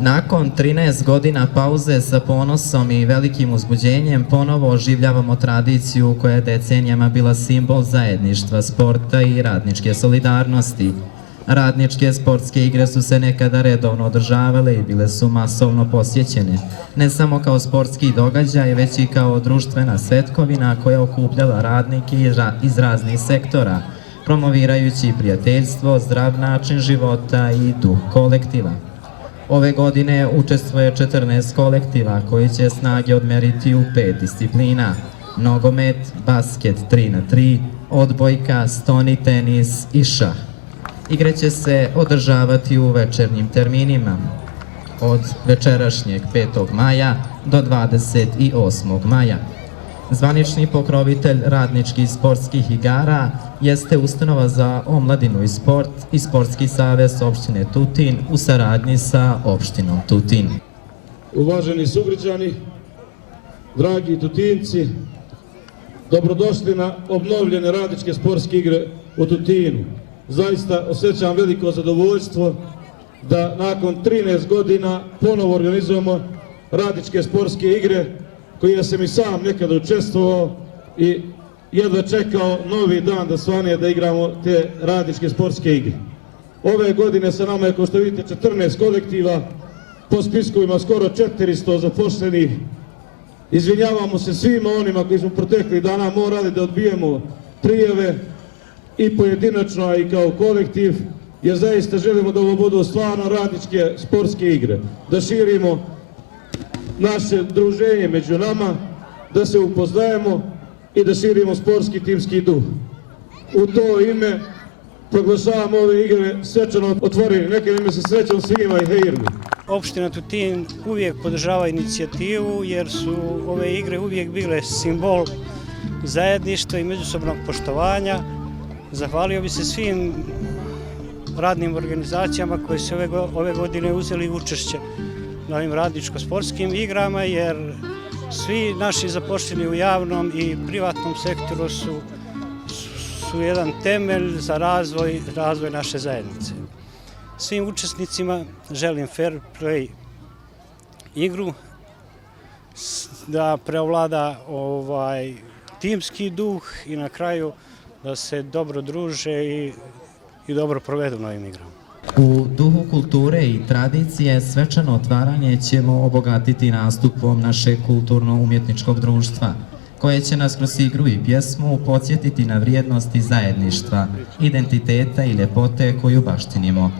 Nakon 13 godina pauze sa ponosom i velikim uzbuđenjem ponovo oživljavamo tradiciju koja je decenijama bila simbol zajedništva, sporta i radničke solidarnosti. Radničke sportske igre su se nekada redovno održavale i bile su masovno posjećene, ne samo kao sportski događaj, već i kao društvena svetkovina koja je okupljala radnike iz raznih sektora, promovirajući prijateljstvo, zdrav način života i duh kolektiva. Ove godine učestvuje 14 kolektiva koji će snage odmeriti u 5 disciplina: nogomet, basket 3x3, odbojka, stoni tenis i šah. Igre će se održavati u večernjim terminima od večerašnjeg 5. maja do 28. maja. Zvanični pokrovitelj radničkih sportskih igara jeste Ustanova za omladinu i sport i Sportski savez opštine Tutin u saradnji sa opštinom Tutin. Uvaženi sugrađani, dragi Tutinci, dobrodošli na obnovljene radničke sportske igre u Tutinu. Zaista osjećam veliko zadovoljstvo da nakon 13 godina ponovo organizujemo radničke sportske igre koje sam i sam nekada učestvovao i jedva čekao novi dan da svane da igramo te radničke sportske igre. Ove godine sa nama je, kao što vidite, 14 kolektiva, po spiskovima skoro 400 zaposlenih. Izvinjavamo se svima onima koji smo proteklih dana morali da odbijemo prijave i pojedinačno, a i kao kolektiv, jer zaista želimo da ovo budu stvarno radničke sportske igre, da širimo naše druženje među nama, da se upoznajemo i da širimo sportski timski duh. U to ime proglašavam ove igre svečano otvorene. Neka ime se srećom svima i hejrli. Opština Tutin uvijek podržava inicijativu jer su ove igre uvijek bile simbol zajedništva i međusobnog poštovanja. Zahvalio bi se svim radnim organizacijama koje su ove godine uzeli učešće na ovim radničko-sportskim igrama, jer svi naši zaposleni u javnom i privatnom sektoru su jedan temelj za razvoj naše zajednice. Svim učesnicima želim fair play igru, da preovlada timski duh i na kraju da se dobro druže i dobro provedu na ovim igrama. U duhu kulture i tradicije svečano otvaranje ćemo obogatiti nastupom našeg kulturno-umjetničkog društva, koje će nas kroz igru i pjesmu podsjetiti na vrijednosti zajedništva, identiteta i ljepote koju baštinimo.